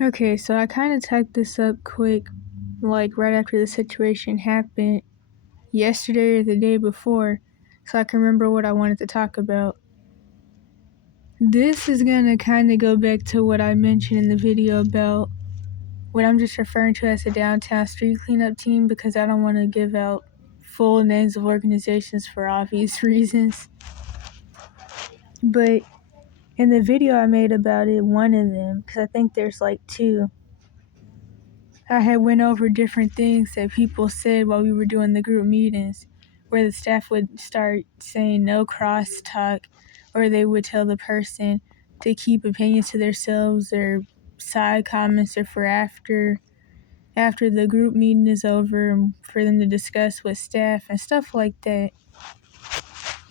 Okay, so I kind of typed this up quick, like right after the situation happened yesterday or the day before, so I can remember what I wanted to talk about. This is gonna kind of go back to what I mentioned in the video about what I'm just referring to as the downtown street cleanup team, because I don't want to give out full names of organizations for obvious reasons. But in the video I made about it, one of them, because I think there's like two, I had went over different things that people said while we were doing the group meetings, where the staff would start saying no crosstalk, or they would tell the person to keep opinions to themselves or side comments or for after the group meeting is over, for them to discuss with staff and stuff like that.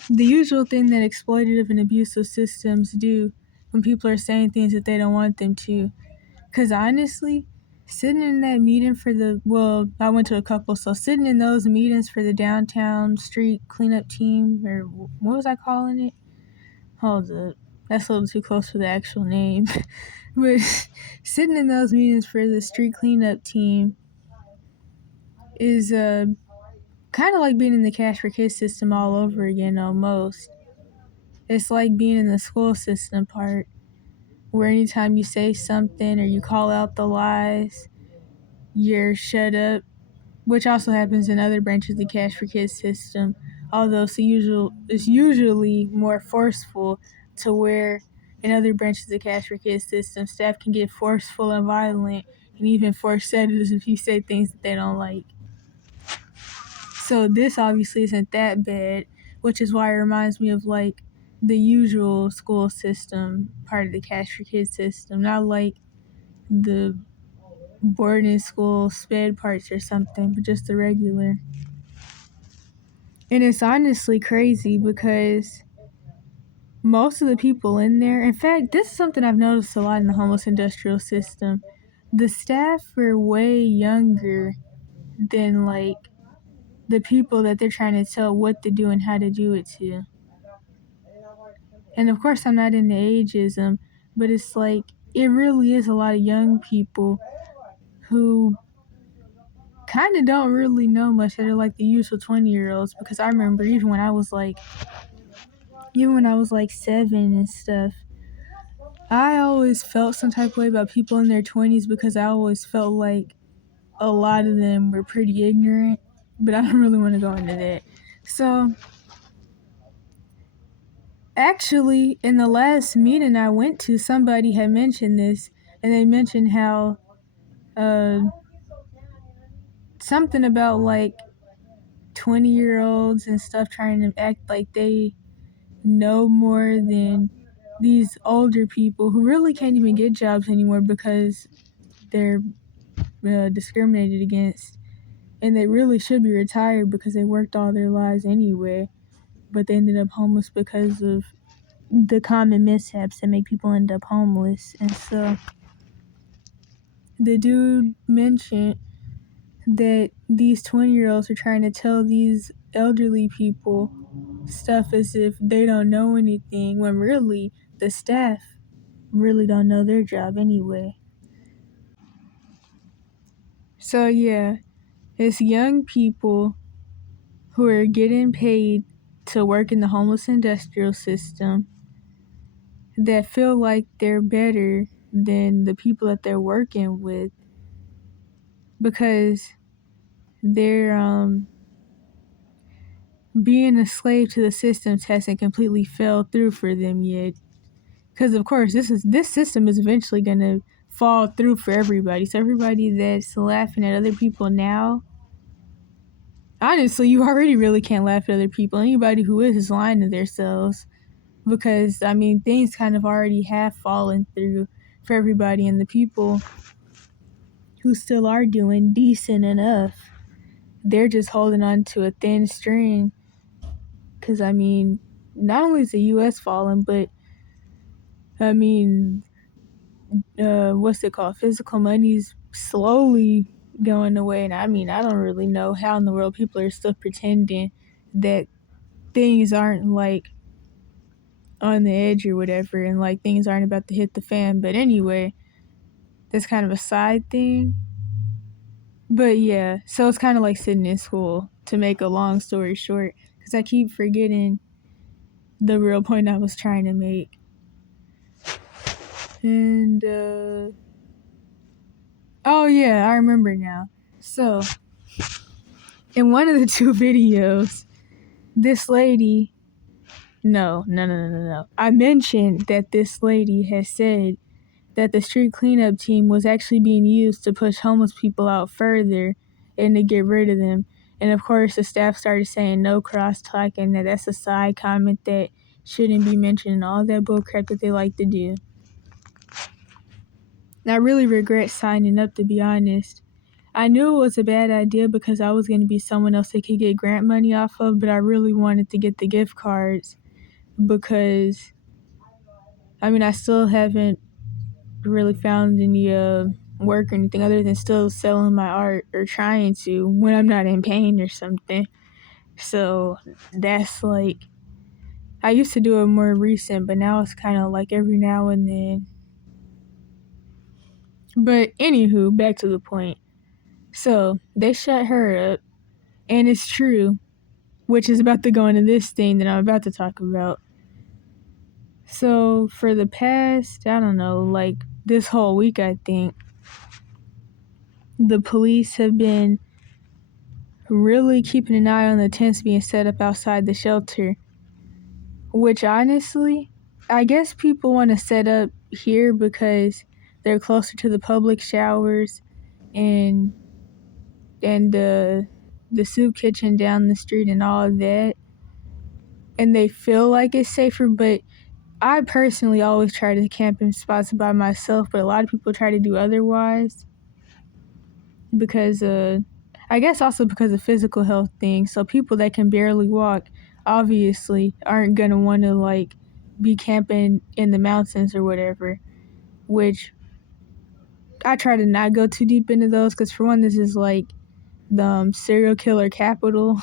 The usual thing that exploitative and abusive systems do when people are saying things that they don't want them to. Because honestly, sitting in that meeting I went to a couple, so sitting in those meetings for the downtown street cleanup team, or what was I calling it? Hold up. That's a little too close for the actual name. But sitting in those meetings for the street cleanup team is kind of like being in the Cash for Kids system all over again almost. It's like being in the school system part, where anytime you say something or you call out the lies, you're shut up, which also happens in other branches of the Cash for Kids system, although it's usually more forceful, to where in other branches of the Cash for Kids system, staff can get forceful and violent and even force sedatives if you say things that they don't like. So this obviously isn't that bad, which is why it reminds me of like the usual school system part of the Cash for Kids system, not like the boarding school sped parts or something, but just the regular. And it's honestly crazy because most of the people in there, in fact, this is something I've noticed a lot in the homeless industrial system. The staff are way younger than like the people that they're trying to tell what to do and how to do it to. And of course, I'm not into ageism, but it's like it really is a lot of young people who kind of don't really know much. They're like the usual 20-year-olds, because I remember even when I was like 7 and stuff, I always felt some type of way about people in their 20s, because I always felt like a lot of them were pretty ignorant, but I don't really want to go into that. So actually, in the last meeting I went to, somebody had mentioned this, and they mentioned how something about like 20-year-olds and stuff trying to act like they know more than these older people who really can't even get jobs anymore because they're discriminated against, and they really should be retired because they worked all their lives anyway, but they ended up homeless because of the common mishaps that make people end up homeless. And so the dude mentioned that these 20-year-olds are trying to tell these elderly people stuff as if they don't know anything, when really the staff really don't know their job anyway. So yeah, it's young people who are getting paid to work in the homeless industrial system that feel like they're better than the people that they're working with, because they're being a slave to the systems hasn't completely fell through for them yet. Because of course this system is eventually gonna fall through for everybody. So everybody that's laughing at other people now, honestly, you already really can't laugh at other people. Anybody who is lying to themselves, because I mean things kind of already have fallen through for everybody, and the people who still are doing decent enough, they're just holding on to a thin string. Because I mean, not only is the U.S. falling, but I mean, what's it called? Physical money's slowly going away. And I mean, I don't really know how in the world people are still pretending that things aren't like on the edge or whatever, and like things aren't about to hit the fan. But anyway, that's kind of a side thing. But yeah, so it's kind of like sitting in school, to make a long story short, because I keep forgetting the real point I was trying to make. And oh yeah, I remember now. So in one of the two videos, this lady, no. I mentioned that this lady has said that the street cleanup team was actually being used to push homeless people out further and to get rid of them. And of course, the staff started saying no crosstalk and that's a side comment that shouldn't be mentioned and all that bullcrap that they like to do. And I really regret signing up, to be honest. I knew it was a bad idea because I was going to be someone else they could get grant money off of, but I really wanted to get the gift cards because, I still haven't really found any work or anything other than still selling my art or trying to when I'm not in pain or something. So that's like, I used to do it more recent, but now it's kind of like every now and then. But anywho, back to the point. So they shut her up, and it's true, which is about to go into this thing that I'm about to talk about. So for the past, I don't know, like this whole week, I think, the police have been really keeping an eye on the tents being set up outside the shelter. Which honestly, I guess people want to set up here because they're closer to the public showers and the soup kitchen down the street and all of that. And they feel like it's safer, but I personally always try to camp in spots by myself, but a lot of people try to do otherwise because I guess also because of physical health things. So people that can barely walk obviously aren't going to want to like be camping in the mountains or whatever, which I try to not go too deep into those because for one, this is like the serial killer capital.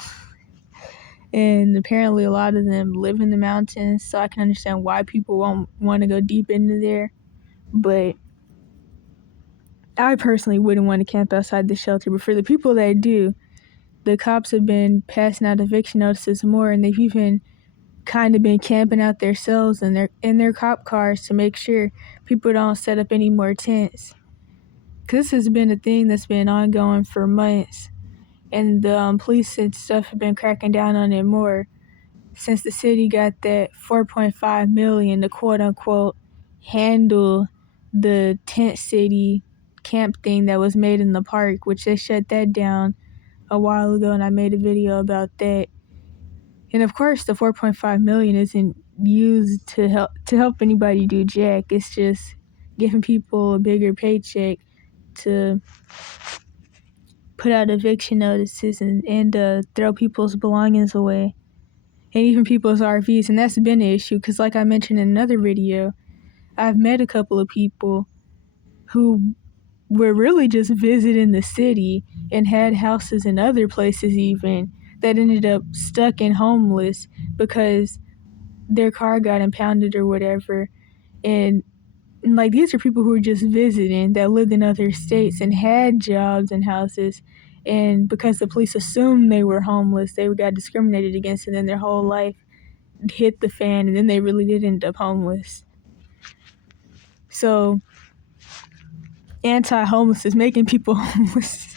And apparently a lot of them live in the mountains, so I can understand why people won't want to go deep into there. But I personally wouldn't want to camp outside the shelter. But for the people that do, the cops have been passing out eviction notices more, and they've even kind of been camping out themselves in their cop cars to make sure people don't set up any more tents. Because this has been a thing that's been ongoing for months, and the police and stuff have been cracking down on it more since the city got that $4.5 million to quote unquote handle the tent city camp thing that was made in the park, which they shut that down a while ago, and I made a video about that. And of course, the 4.5 million isn't used to help anybody do jack. It's just giving people a bigger paycheck to put out eviction notices and throw people's belongings away, and even people's RVs. And that's been an issue because, like I mentioned in another video, I've met a couple of people who were really just visiting the city and had houses in other places even that ended up stuck and homeless because their car got impounded or whatever. And like, these are people who were just visiting that lived in other states and had jobs and houses, and because the police assumed they were homeless, they got discriminated against, and then their whole life hit the fan, and then they really did end up homeless. So anti-homeless is making people homeless.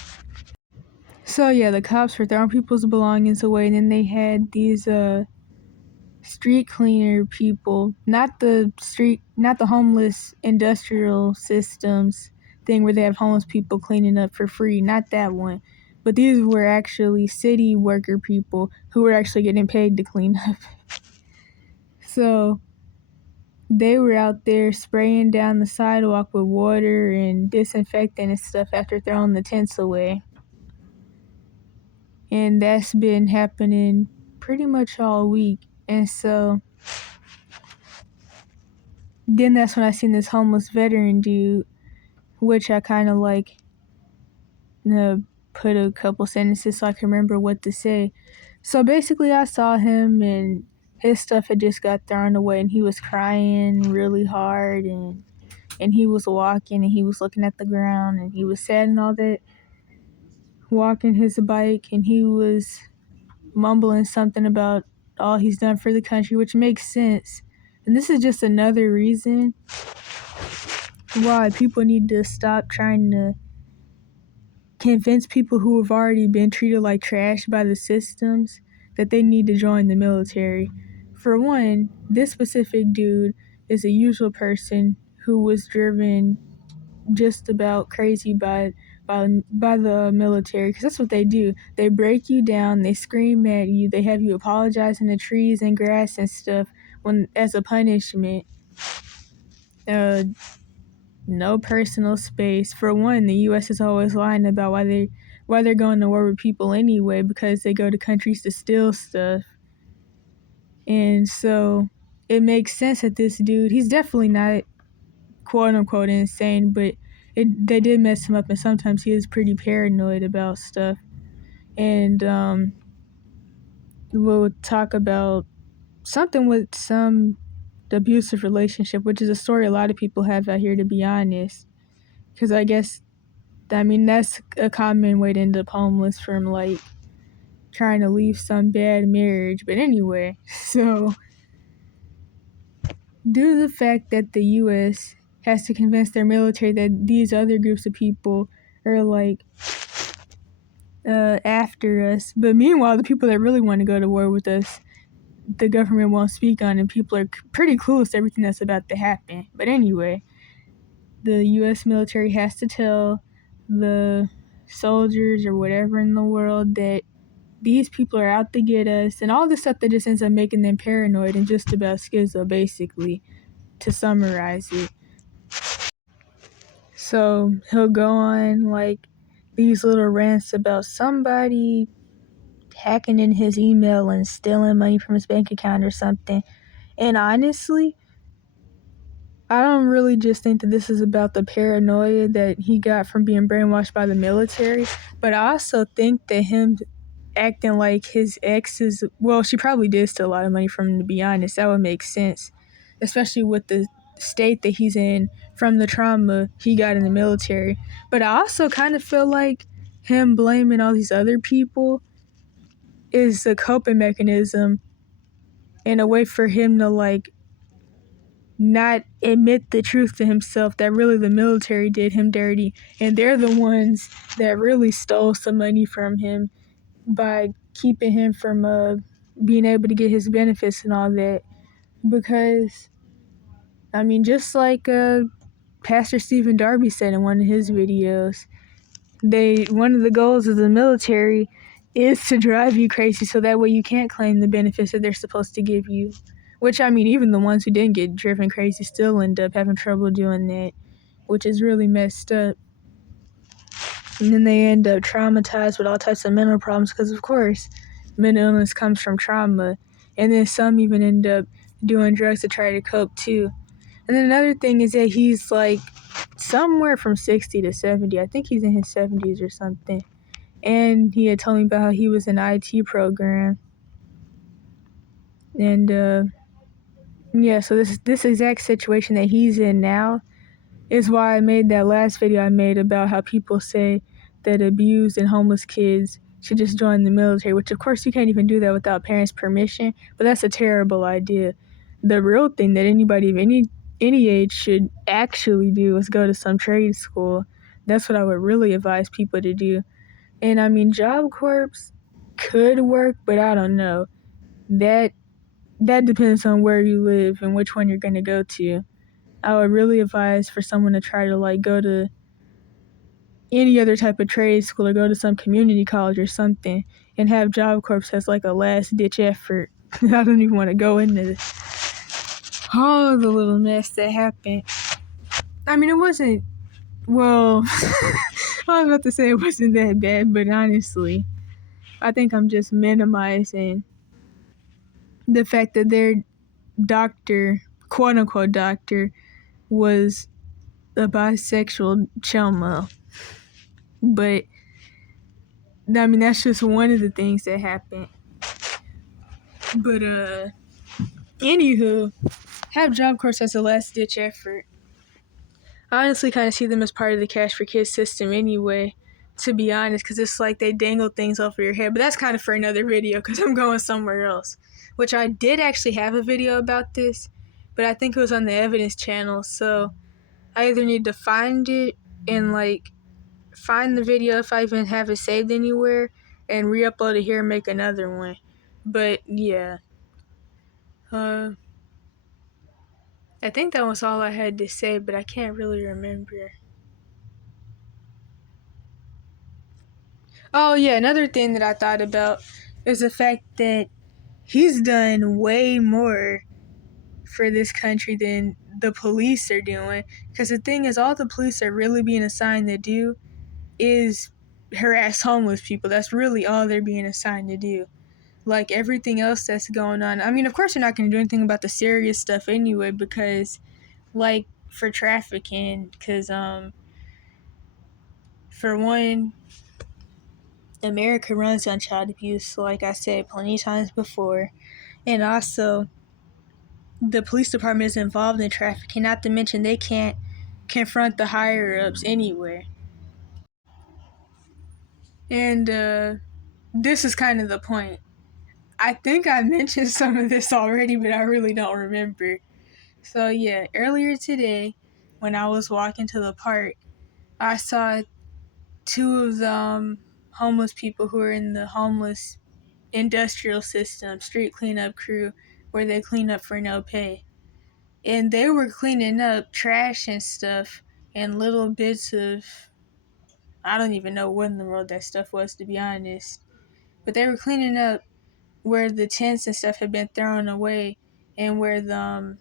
So yeah, the cops were throwing people's belongings away, and then they had these street cleaner people, not the homeless industrial systems thing where they have homeless people cleaning up for free, not that one. But these were actually city worker people who were actually getting paid to clean up. So they were out there spraying down the sidewalk with water and disinfectant and stuff after throwing the tents away. And that's been happening pretty much all week. And so then that's when I seen this homeless veteran dude, which I kind of like put a couple sentences so I can remember what to say. So basically I saw him and his stuff had just got thrown away and he was crying really hard, and and he was walking and he was looking at the ground and he was sad and all that, walking his bike, and he was mumbling something about all he's done for the country, which makes sense. And this is just another reason why people need to stop trying to convince people who have already been treated like trash by the systems that they need to join the military. For one, this specific dude is a usual person who was driven just about crazy by the military, because that's what they do. They break you down, they scream at you, they have you apologize in the trees and grass and stuff when as a punishment. No personal space. For one, the U.S. is always lying about why they're going to war with people anyway, because they go to countries to steal stuff. And so it makes sense that this dude, he's definitely not quote unquote insane, but they did mess him up, and sometimes he is pretty paranoid about stuff. And we'll talk about something with some abusive relationship, which is a story a lot of people have out here, to be honest. Because I guess, I mean, that's a common way to end up homeless, from like trying to leave some bad marriage. But anyway, so due to the fact that the U.S. has to convince their military that these other groups of people are like after us, but meanwhile the people that really want to go to war with us, the government won't speak on, and people are pretty clueless to everything that's about to happen. But anyway, the U.S. military has to tell the soldiers or whatever in the world that these people are out to get us, and all this stuff that just ends up making them paranoid and just about schizo, basically, to summarize it. So he'll go on like these little rants about somebody hacking in his email and stealing money from his bank account or something. And honestly, I don't really just think that this is about the paranoia that he got from being brainwashed by the military, but I also think that him acting like his ex is, well, she probably did steal a lot of money from him, to be honest. That would make sense, especially with the state that he's in from the trauma he got in the military. But I also kind of feel like him blaming all these other people is a coping mechanism and a way for him to like not admit the truth to himself that really the military did him dirty, and they're the ones that really stole some money from him by keeping him from being able to get his benefits and all that. Because I mean, just like Pastor Stephen Darby said in one of his videos, one of the goals of the military is to drive you crazy, so that way you can't claim the benefits that they're supposed to give you. Which, I mean, even the ones who didn't get driven crazy still end up having trouble doing that, which is really messed up. And then they end up traumatized with all types of mental problems, because of course mental illness comes from trauma. And then some even end up doing drugs to try to cope too. And then another thing is that he's like somewhere from 60 to 70. I think he's in his 70s or something. And he had told me about how he was in an IT program. And yeah, so this exact situation that he's in now is why I made that last video I made about how people say that abused and homeless kids should just join the military, which of course you can't even do that without parents' permission, but that's a terrible idea. The real thing that anybody of any age should actually do is go to some trade school. That's what I would really advise people to do. And I mean, Job Corps could work, but I don't know. That depends on where you live and which one you're going to go to. I would really advise for someone to try to like go to any other type of trade school or go to some community college or something and have Job Corps as like a last ditch effort. I don't even want to go into all the little mess that happened. I mean, it wasn't, well, I was about to say it wasn't that bad, but honestly, I think I'm just minimizing the fact that their doctor, quote unquote doctor, was a bisexual chomo. But I mean, that's just one of the things that happened. But anywho, have Job Corps as a last ditch effort. I honestly kind of see them as part of the Cash for Kids system anyway, to be honest, because it's like they dangle things over your head. But that's kind of for another video because I'm going somewhere else. Which I did actually have a video about this, but I think it was on the evidence channel. So I either need to find it and like find the video if I even have it saved anywhere and re-upload it here and make another one. But yeah. I think that was all I had to say, but I can't really remember. Oh yeah, another thing that I thought about is the fact that he's done way more for this country than the police are doing. Because the thing is, all the police are really being assigned to do is harass homeless people. That's really all they're being assigned to do. Like everything else that's going on. I mean, of course, they're not going to do anything about the serious stuff anyway, because, like, for trafficking, because, for one, America runs on child abuse, like I said plenty of times before. And also, the police department is involved in trafficking, not to mention they can't confront the higher-ups anywhere. And this is kind of the point. I think I mentioned some of this already, but I really don't remember. So yeah, earlier today, when I was walking to the park, I saw two of the homeless people who are in the homeless industrial system, street cleanup crew, where they clean up for no pay. And they were cleaning up trash and stuff and little bits of, I don't even know what in the world that stuff was, to be honest. But they were cleaning up where the tents and stuff had been thrown away and where the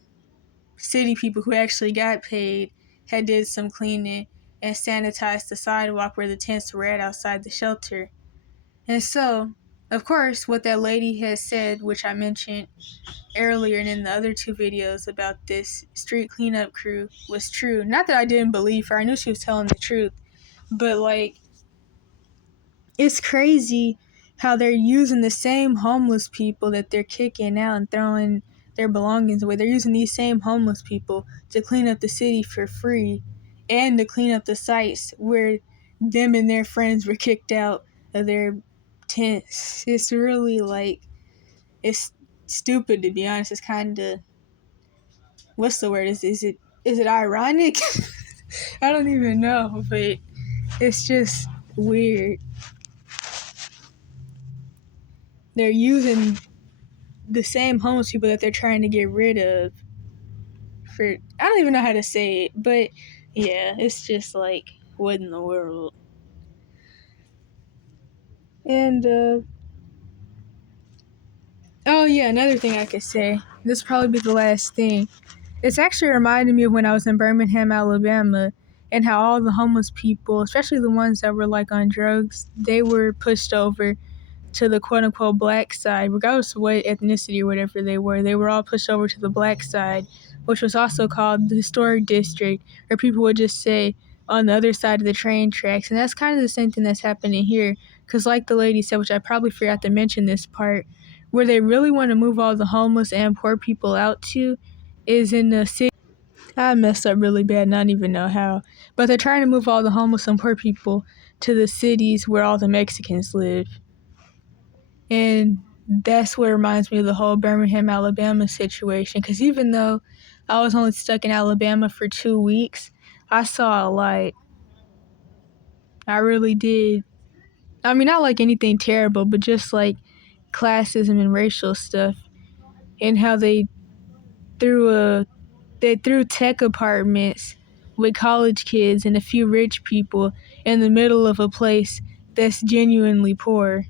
city people who actually got paid had did some cleaning and sanitized the sidewalk where the tents were at outside the shelter. And so, of course, what that lady has said, which I mentioned earlier and in the other two videos about this street cleanup crew, was true. Not that I didn't believe her, I knew she was telling the truth, but like, it's crazy how they're using the same homeless people that they're kicking out and throwing their belongings away. They're using these same homeless people to clean up the city for free and to clean up the sites where them and their friends were kicked out of their tents. It's really like, it's stupid, to be honest. It's kind of, what's the word? Is it ironic? I don't even know, but it's just weird. They're using the same homeless people that they're trying to get rid of for, I don't even know how to say it, but yeah, it's just like, what in the world? And oh yeah, another thing I could say, this will probably be the last thing. It's actually reminded me of when I was in Birmingham, Alabama, and how all the homeless people, especially the ones that were like on drugs, they were pushed over to the quote-unquote black side, regardless of what ethnicity or whatever they were all pushed over to the black side, which was also called the historic district, or people would just say on the other side of the train tracks. And that's kind of the same thing that's happening here, because like the lady said, which I probably forgot to mention this part, where they really want to move all the homeless and poor people out to is in the city. I messed up really bad and I don't even know how, but they're trying to move all the homeless and poor people to the cities where all the Mexicans live. And that's what reminds me of the whole Birmingham, Alabama situation. Because even though I was only stuck in Alabama for 2 weeks, I saw a lot. I really did. I mean, not like anything terrible, but just like classism and racial stuff. And how they threw tech apartments with college kids and a few rich people in the middle of a place that's genuinely poor.